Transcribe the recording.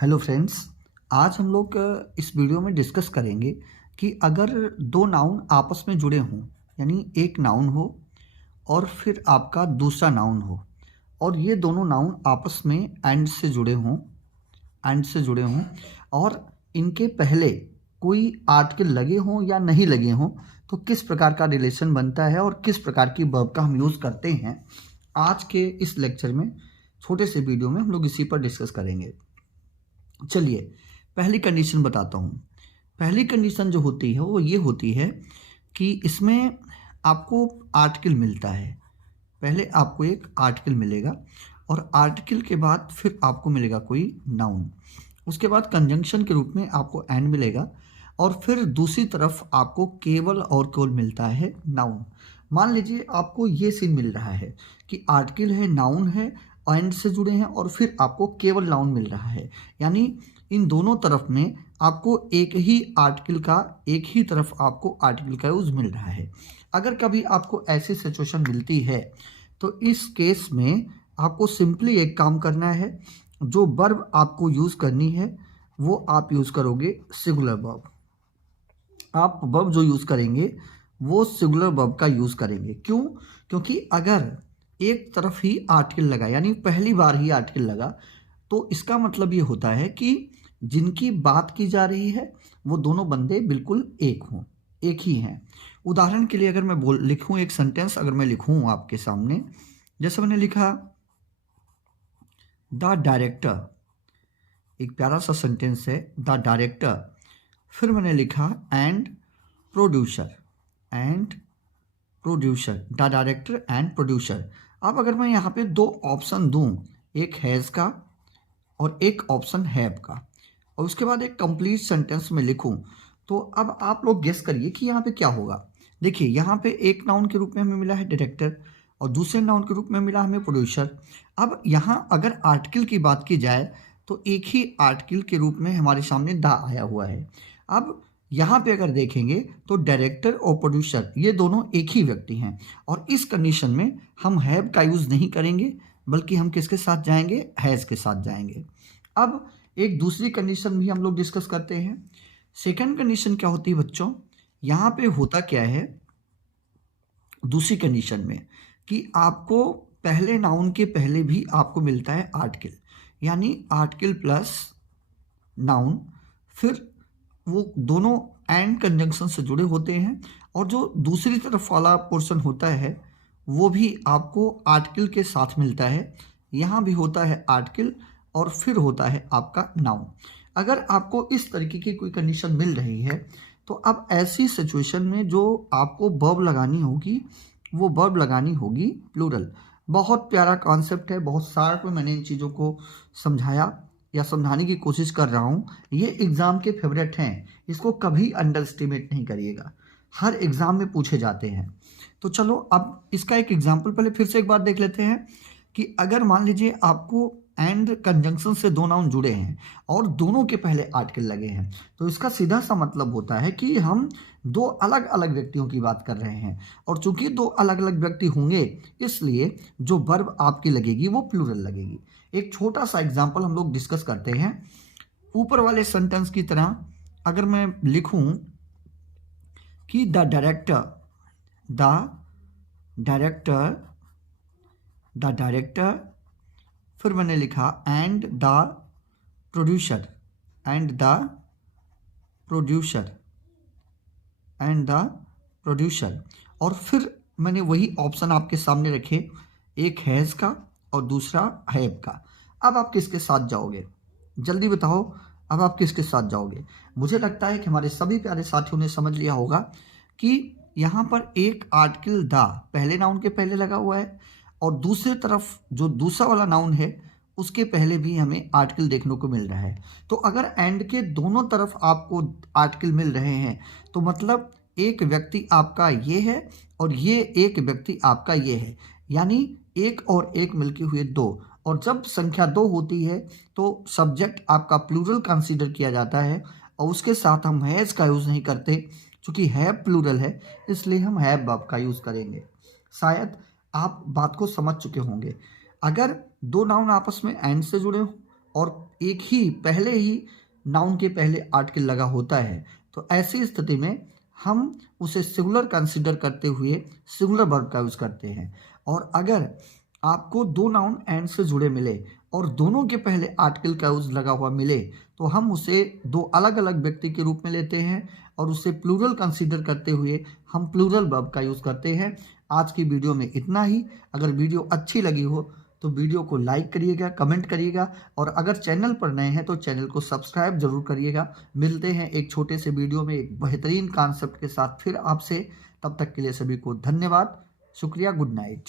Hello friends. आज हम लोग इस वीडियो में डिस्कस करेंगे कि अगर दो नाउन आपस में जुड़े हों, यानी एक नाउन हो और फिर आपका दूसरा नाउन हो और ये दोनों नाउन आपस में एंड से जुड़े हों और इनके पहले कोई आर्टिकल लगे हों या नहीं लगे हों, तो किस प्रकार का रिलेशन बनता है और किस प्रकार की वर्ब का हम यूज़ करते हैं। आज के इस लेक्चर में, छोटे से वीडियो में हम लोग इसी पर डिस्कस करेंगे। चलिए पहली कंडीशन बताता हूँ। पहली कंडीशन जो होती है वो ये होती है कि इसमें आपको आर्टिकल मिलता है। पहले आपको एक आर्टिकल मिलेगा और आर्टिकल के बाद फिर आपको मिलेगा कोई नाउन। उसके बाद कंजंक्शन के रूप में आपको एंड मिलेगा और फिर दूसरी तरफ आपको केवल और केवल मिलता है नाउन। मान लीजिए आपको ये सीन मिल रहा है कि आर्टिकल है, नाउन है, एंड से जुड़े हैं और फिर आपको केवल नाउन मिल रहा है, यानी इन दोनों तरफ में आपको एक ही तरफ आपको आर्टिकल का यूज मिल रहा है। अगर कभी आपको ऐसी सिचुएशन मिलती है तो इस केस में आपको सिंपली एक काम करना है, जो वर्ब आपको यूज करनी है वो आप यूज करोगे सिंगुलर वर्ब। आप वर्ब जो यूज करेंगे वो सिंगुलर वर्ब का यूज करेंगे। क्यों? क्योंकि अगर एक तरफ ही आर्टिकल लगा, यानी पहली बार ही आर्टिकल लगा, तो इसका मतलब ये होता है कि जिनकी बात की जा रही है वो दोनों बंदे बिल्कुल एक ही हैं। उदाहरण के लिए अगर मैं लिखूं एक सेंटेंस, अगर मैं लिखूं आपके सामने, जैसे मैंने लिखा द डायरेक्टर, एक प्यारा सा सेंटेंस है, द डायरेक्टर। फिर मैंने लिखा and producer, the director and producer. अब अगर मैं यहाँ पे दो ऑप्शन दूं, एक हैज़ का और एक ऑप्शन हैव का, और उसके बाद एक कंप्लीट सेंटेंस में लिखूं, तो अब आप लोग गेस करिए कि यहाँ पे क्या होगा। देखिए यहाँ पे एक नाउन के रूप में हमें मिला है डायरेक्टर और दूसरे नाउन के रूप में मिला हमें प्रोड्यूसर। अब यहाँ अगर आर्टिकल की बात की जाए तो एक ही आर्टिकल के रूप में हमारे सामने द आया हुआ है। अब यहाँ पे अगर देखेंगे तो डायरेक्टर और प्रोड्यूसर ये दोनों एक ही व्यक्ति हैं और इस कंडीशन में हम हैव का यूज़ नहीं करेंगे, बल्कि हम किसके साथ जाएंगे? हैज़ के साथ जाएंगे। अब एक दूसरी कंडीशन भी हम लोग डिस्कस करते हैं। सेकंड कंडीशन क्या होती है बच्चों? यहाँ पे होता क्या है दूसरी कंडीशन में कि आपको पहले नाउन के पहले भी आपको मिलता है आर्टिकल, यानी आर्टिकल प्लस नाउन, फिर वो दोनों एंड कंजंक्शन से जुड़े होते हैं और जो दूसरी तरफ वाला पोर्शन होता है वो भी आपको आर्टिकल के साथ मिलता है। यहाँ भी होता है आर्टिकल और फिर होता है आपका नाउन। अगर आपको इस तरीके की कोई कंडीशन मिल रही है तो अब ऐसी सिचुएशन में जो आपको वर्ब लगानी होगी वो वर्ब लगानी होगी प्लूरल। बहुत प्यारा कॉन्सेप्ट है, बहुत शार्प में मैंने इन चीज़ों को समझाया या समझाने की कोशिश कर रहा हूँ। ये एग्ज़ाम के फेवरेट हैं, इसको कभी अंडर एस्टिमेट नहीं करिएगा, हर एग्ज़ाम में पूछे जाते हैं। तो चलो अब इसका एक एग्जाम्पल पहले फिर से एक बार देख लेते हैं कि अगर मान लीजिए आपको एंड कंजंक्शन से दो नाउन जुड़े हैं और दोनों के पहले आर्टिकल लगे हैं, तो इसका सीधा सा मतलब होता है कि हम दो अलग अलग व्यक्तियों की बात कर रहे हैं और चूंकि दो अलग अलग व्यक्ति होंगे इसलिए जो वर्ब आपकी लगेगी वो प्लूरल लगेगी। एक छोटा सा एग्जाम्पल हम लोग डिस्कस करते हैं। ऊपर वाले सेंटेंस की तरह अगर मैं लिखूं कि द डायरेक्टर, फिर मैंने लिखा एंड द प्रोड्यूसर, और फिर मैंने वही ऑप्शन आपके सामने रखे, एक हैज़ का और दूसरा हैव का। अब आप किसके साथ जाओगे? जल्दी बताओ, अब आप किसके साथ जाओगे? मुझे लगता है कि हमारे सभी प्यारे साथियों ने समझ लिया होगा कि यहाँ पर एक आर्टिकल द पहले नाउन के पहले लगा हुआ है और दूसरी तरफ जो दूसरा वाला नाउन है उसके पहले भी हमें आर्टिकल देखने को मिल रहा है। तो अगर एंड के दोनों तरफ आपको आर्टिकल मिल रहे हैं तो मतलब एक व्यक्ति आपका ये है और ये एक व्यक्ति आपका ये है, यानी एक और एक मिलके हुए दो। और जब संख्या दो होती है तो सब्जेक्ट आपका प्लूरल कंसीडर किया जाता है और उसके साथ हम हैज़ का यूज़ नहीं करते, चूँकि हैव प्लूरल है इसलिए हम हैव वर्ब का यूज़ करेंगे। शायद आप बात को समझ चुके होंगे। अगर दो नाउन आपस में एंड से जुड़े हो और एक ही पहले ही नाउन के पहले आर्टिकल लगा होता है, तो ऐसी स्थिति में हम उसे सिंगुलर कंसीडर करते हुए सिंगुलर वर्ब का यूज़ करते हैं। और अगर आपको दो नाउन एंड से जुड़े मिले और दोनों के पहले आर्टिकल का यूज़ लगा हुआ मिले, तो हम उसे दो अलग अलग व्यक्ति के रूप में लेते हैं और उसे प्लूरल कंसीडर करते हुए हम प्लूरल वर्ब का यूज़ करते हैं। आज की वीडियो में इतना ही। अगर वीडियो अच्छी लगी हो तो वीडियो को लाइक करिएगा, कमेंट करिएगा, और अगर चैनल पर नए हैं तो चैनल को सब्सक्राइब जरूर करिएगा। मिलते हैं एक छोटे से वीडियो में एक बेहतरीन कॉन्सेप्ट के साथ फिर आपसे। तब तक के लिए सभी को धन्यवाद, शुक्रिया, गुड नाइट।